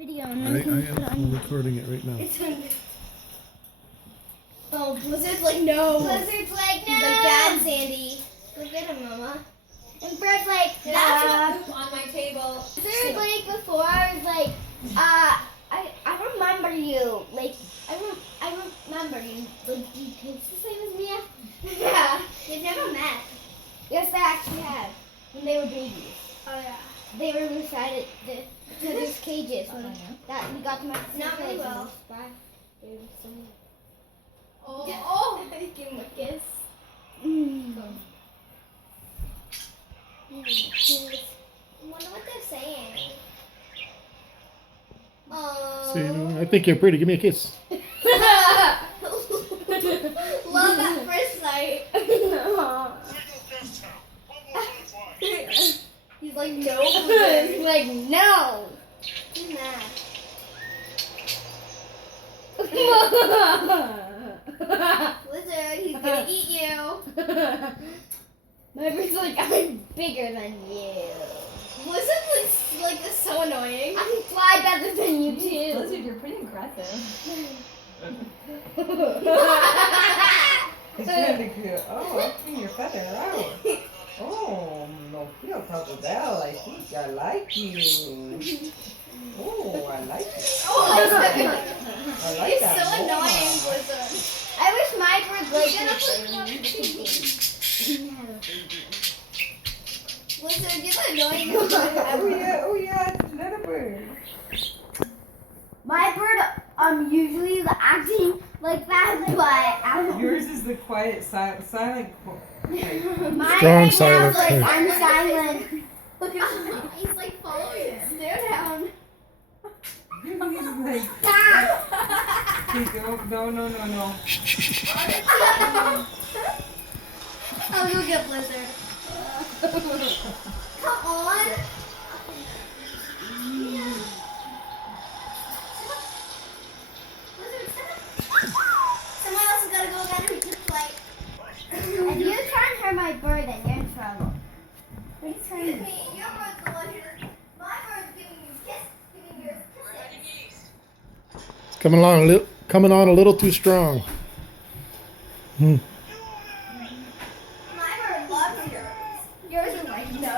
video. I am recording it right now. It's under. Oh, Blizzard's like, no. Blizzard's like, no. He's like, bad, Sandy. Go get him, Mama. And Fred's like, that's on my table. Blizzard, like, before, I was like, I remember you. Like, I remember you. Like, do you taste the same as Mia? Yeah. They've never met. Yes, they actually have. When they were babies. Oh, yeah. They were beside to these cages when that we got to my not really well. Oh, give him a kiss. I wonder what they're saying. Oh. See, I think you're pretty. Give me a kiss. Love at first sight. He's like, no. He's like, no. He's mad. Blizzard, he's gonna eat you. My bird's like, I'm bigger than you. Blizzard like is so annoying. I can fly better than you too. Blizzard, you're pretty aggressive. It's really cute. Oh, I'm seeing your feather out. Oh, no feel cockateil. I think I like you. Oh, I like it. Oh, I like he's that. so annoying, Blizzard. I wish my bird like Blizzard, you're annoying. Oh yeah, it's another bird. My bird, usually acting like that, but I don't. Yours is the quiet, silent. My Strong right silent now, like, type. I'm silent. Look at him. He's like following it. Stare down. He's like, no. Oh, you'll get Blizzard. Come on. Someone else has got to go get him to play. If you try and hurt my bird, then you're in trouble. What are you trying to do? Your bird's the one who... My bird's giving you a kiss. Giving you a kiss. It's coming on a little too strong. My bird loves yours. Yours is like, no.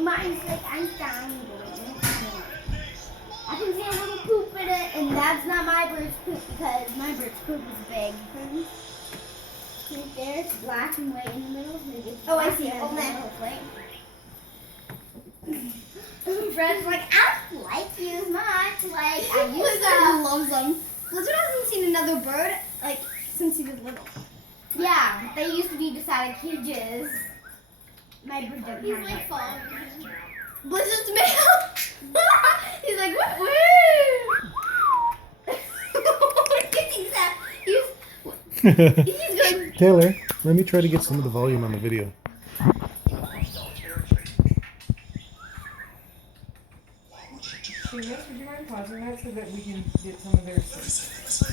Mine's like, I'm dying. I can see a little poop in it, and that's not my bird's poop because my bird's poop is big. Right there, it's black and white in the middle. Oh, I see it. Oh, man. Fred's like, I don't like you as much. Like, I used to. Loves them. Blizzard hasn't seen another bird, like, since he was little. Yeah, they used to be beside cages. My bird doesn't have like following him. Blizzard's male. He's like, what? He's going. Taylor, let me try to get some of the volume on the video. Would you mind pausing that so that we can get some of their stuff?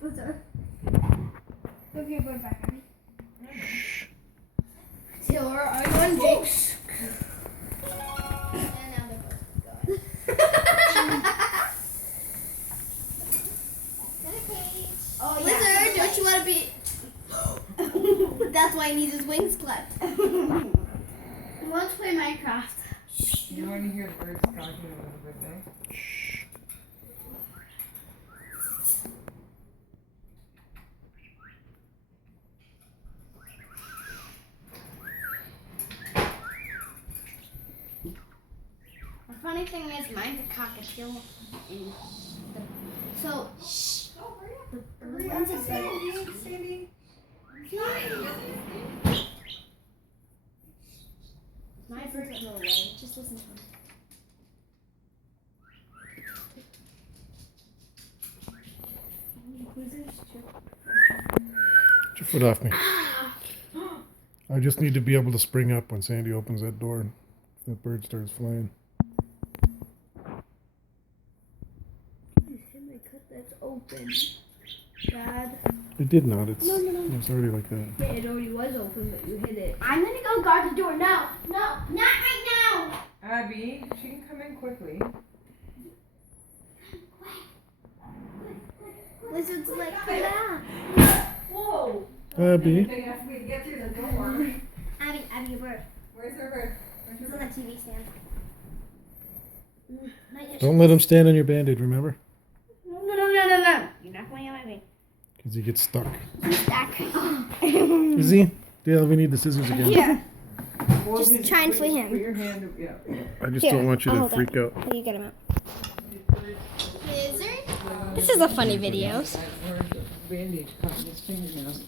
Blizzard. Okay, going back, honey. Taylor, are you on Jake's? And now they're both going. Oh, Blizzard, yeah. Don't you want to be... That's why he needs his wings clipped. He wants to play Minecraft. You want to hear the birds talking a little bit, eh? The funny thing is, mine's a cockatiel. So, the ones that Sandy. my bird's go away. Just listen to him. Get your foot off me. I just need to be able to spring up when Sandy opens that door and that bird starts flying. My cut that's open. Dad. It did not. It's No. it's already like that. Yeah, it already was open, but you hit it. I'm gonna go guard the door. No, not right now. Abby, she can come in quickly. Lizard's like, yeah. Whoa! Abby. Big enough for me to get through the door. Abby, your bird. Where's her bird? It's on the TV stand. Not yet. Don't let him stand on your band-aid, remember? No. You're not going on my way. Because he gets stuck. He's back. Is he? Yeah, we need the scissors again. Here. Well, Just try and free him. Put your hand, yeah. I just Here, don't want you I'll to hold freak it. out. How do you get him out? This is a funny video. Where's the bandage cutting his fingernails?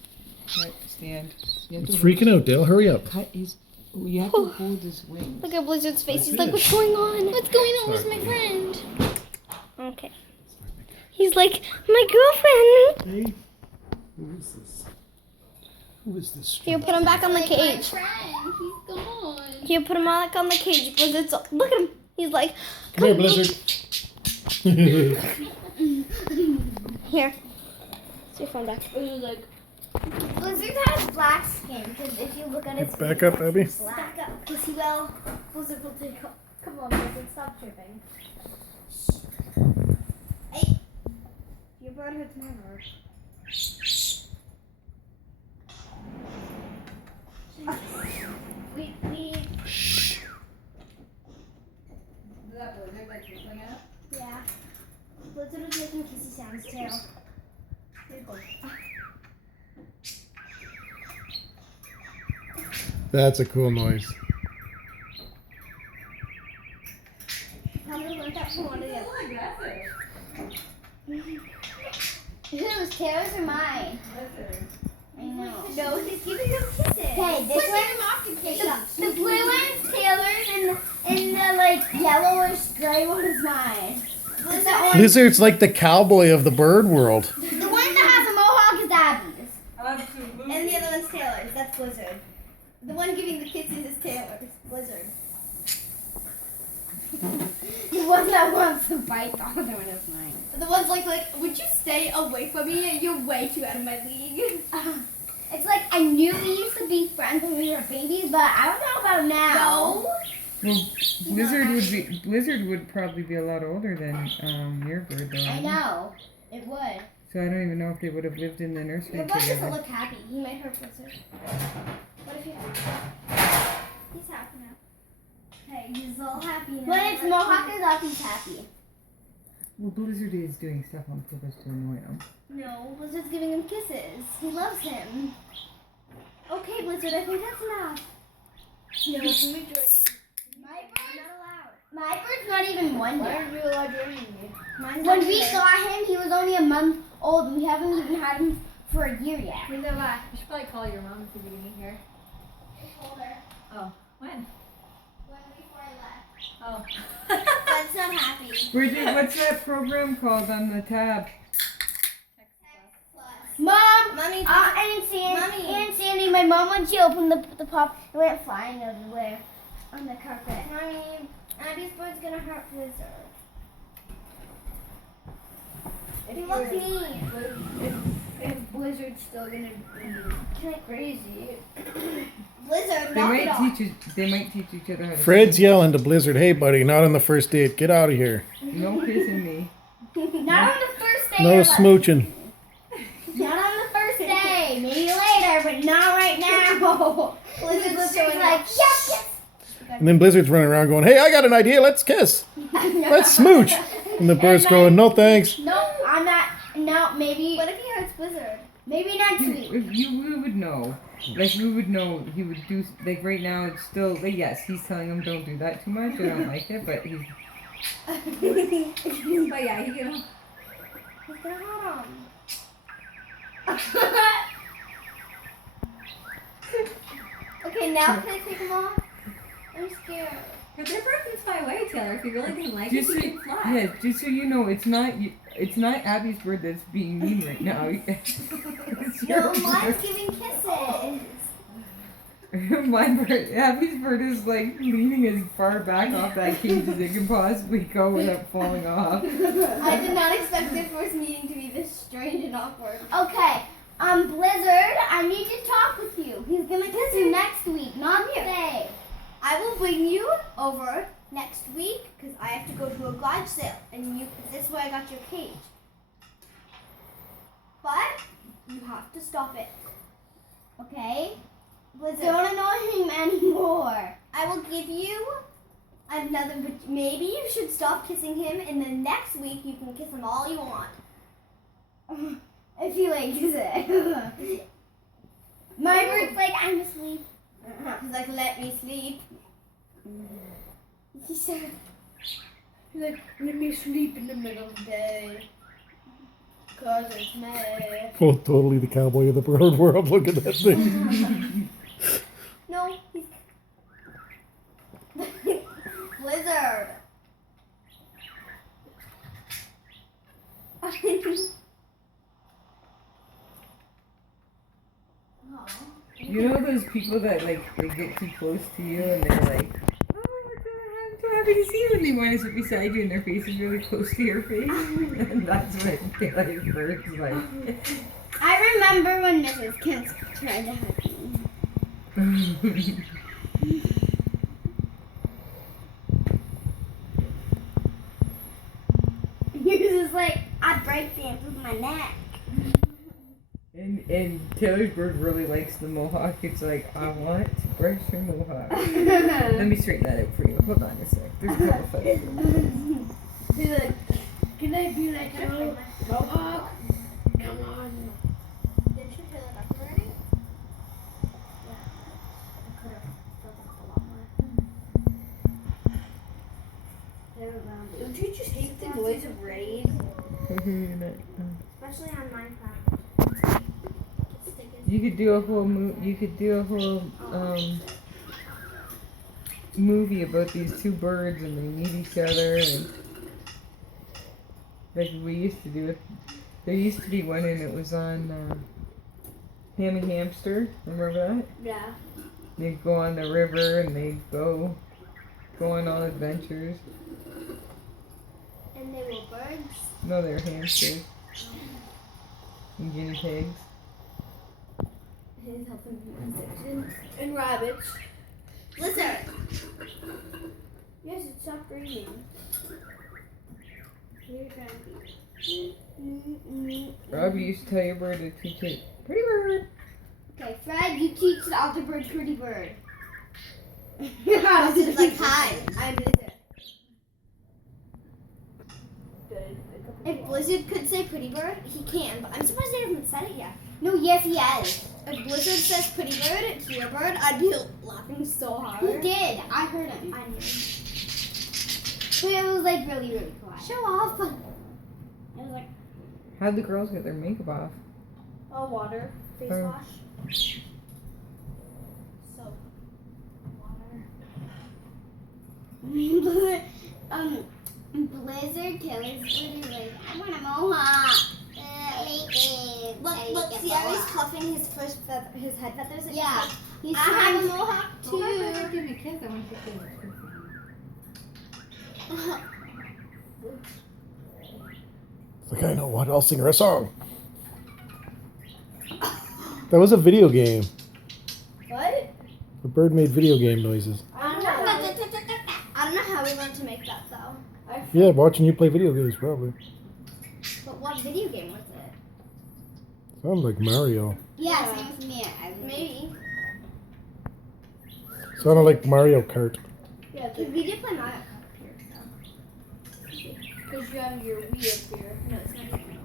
Right, stand. You have It's to freaking out, Dale. Hurry up. cut his. You have to hold his wings. Look at Blizzard's face. He's did like, it. what's going on? What's going on? Where's my friend? Okay. He's like, my girlfriend. Hey, who is this? Who is this? Here, put him back on the cage. He's gone. Here, put him back on the cage. Blizzard's. Look at him. He's like, Come here, Blizzard. here. It's your phone back. Blizzard's like, Blizzard has black skin because if you look at his Back up, Abby. back up because he will. Blizzard will take. Come on, Blizzard, stop tripping. Hey, your bird hurts my bird. We. is that Blizzard like whistling at? Yeah. Blizzard was making kissy sounds too. Here you go. That's a cool noise. How many learned that from one of the So aggressive. Whose? Taylor's or mine? Blizzard. I know. No, he's giving them kisses. Okay, this Pushing one. him off the cage. The blue one's Taylor's and the like yellowish gray one is mine. Blizzard's like the cowboy of the bird world. The one that has a mohawk is Abby's. Absolutely. And the other one's Taylor's. That's Blizzard. The one giving the kisses is Taylor's. Blizzard. The one that wants to bite the other one is mine. The one's like, would you stay away from me? You're way too out of my league. It's like I knew we used to be friends when we were babies, but I don't know about now. Well, Blizzard would probably be a lot older than your bird though. I know. It would. So I don't even know if they would have lived in the nursery Your bird doesn't together. look happy. He might hurt Blizzard. What if he He's happy now. Hey, he's all happy now. When it's mohawk is up, he's happy. Well, Blizzard is doing stuff on purpose to annoy him. No, Blizzard's giving him kisses. He loves him. Okay, Blizzard, I think that's enough. No, it's me. My bird's not allowed. My bird's not even one Why yet. aren't you allowed joining me? When we got him, he was only a month old, and we haven't even had him for a year yet. You should probably call your mom if you're getting here. I told her Oh, when? before I left. Oh. But it's not happy. Bridget, what's that program called on the tab? Mom, Mommy, and Sandy, my mom, when she opened the pop, it went flying everywhere on the carpet. Mommy, Abby's bird's gonna hurt Blizzard. He looks mean. If Blizzard's still gonna be crazy. Blizzard, They knock it off. might teach each other how to. Fred's yelling to Blizzard, "Hey, buddy, not on the first date. Get out of here. No kissing me. Not on the first day. No of smooching." Not on the first day. Maybe later, but not right now. Blizzard's showing like, up. yes. And then Blizzard's running around going, "Hey, I got an idea. Let's kiss. Let's smooch." And the bird's going, "No, thanks." No, I'm not. No, maybe. What if he hurts Blizzard? Maybe next week. We would know. Like, we would know he would do, like, right now it's still, like, yes, he's telling him don't do that too much, I don't like it, but he's, But yeah, he can. He's gonna hurt him. Okay, now can I take him off? I'm scared. But their bird can fly away, Taylor. If you really didn't like just it, so, you can fly. yeah, just so you know, it's not Abby's bird that's being mean right now. It's No, your mine's bird. giving kisses. My bird, Abby's bird is like leaning as far back off that cage as it can possibly go without falling off. I did not expect the first meeting to be this straight. strange and awkward. Okay. Blizzard, I need to talk with you. He's gonna kiss you next week, not today. I will bring you over next week because I have to go to a garage sale, and this is where I got your cage. But you have to stop it. Okay? Blizzard, Don't annoy him anymore. I will give you another. Maybe you should stop kissing him, and then next week you can kiss him all you want. If he likes it. My bird's like, I'm asleep. He's like, let me sleep. He said, He's like, let me sleep in the middle of the day. Cause it's me. Oh, totally the cowboy of the bird world. Look at that thing. No, he's Blizzard. You know those people that like they get too close to you and they're like, oh my god, I'm so happy to see you, and they want to sit beside you and their face is really close to your face. And that's what Taylor's bird's like. I remember when Mrs. Kent tried to hug me. He was just like, I break dance with my neck. And Taylor's bird really likes the mohawk. It's like, I want to brush your mohawk. Let me straighten that out for you. Hold on a sec. There's a couple photos. He's like, can I be like you? Mohawk? Come on. Didn't you fill it up already? Yeah. I could have filled up a lot more. Don't you just hate the noise of rain? Especially on Minecraft. You could do a whole movie about these two birds and they meet each other and like we used to do it. There used to be one and it was on Hammy Hamster. Remember that? Yeah. They'd go on the river and they'd go on all adventures. And they were birds. No, they're hamsters and guinea pigs. His health and section. And rabbits. Listen. Yes, it stopped raining. Here you Rob, you used to tell your bird to teach it pretty bird. Okay, Fred, you teach the other bird pretty bird. This is like, hi, I'm Blizzard. If Blizzard could say pretty bird, he can, but I'm surprised they haven't said it yet. No, yes, he has. If Blizzard says pretty bird to your bird, I'd be laughing so hard. He did. I heard him. I knew. But it was like really, really quiet. Show off. It was like, How'd the girls get their makeup off? Oh, water. Face Oh. wash. Soap. Water. Blizzard Taylor's really like, I want a mohawk. Look, see how he's fluffing his his head feathers? And Yeah. He's He's I have a trying mohawk too. Give me a kiss. I want to kiss. It's like, I know what, I'll sing her a song. That was a video game. What? The bird made video game noises. I don't know how we learned to make that though. Yeah, watching you play video games, probably. But what video game was it? Sounds like Mario. Yeah, same with me. Maybe. Sounded like Mario Kart. Yeah, we did play Mario Kart here, so. Because you have your Wii up here. No, it's not even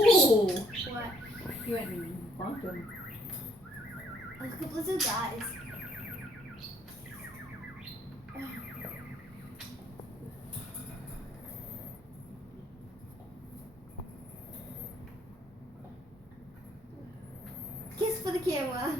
on. Ooh. What? You went and bumped him. Oh, look at Blizzard's eyes. Kiss for the camera.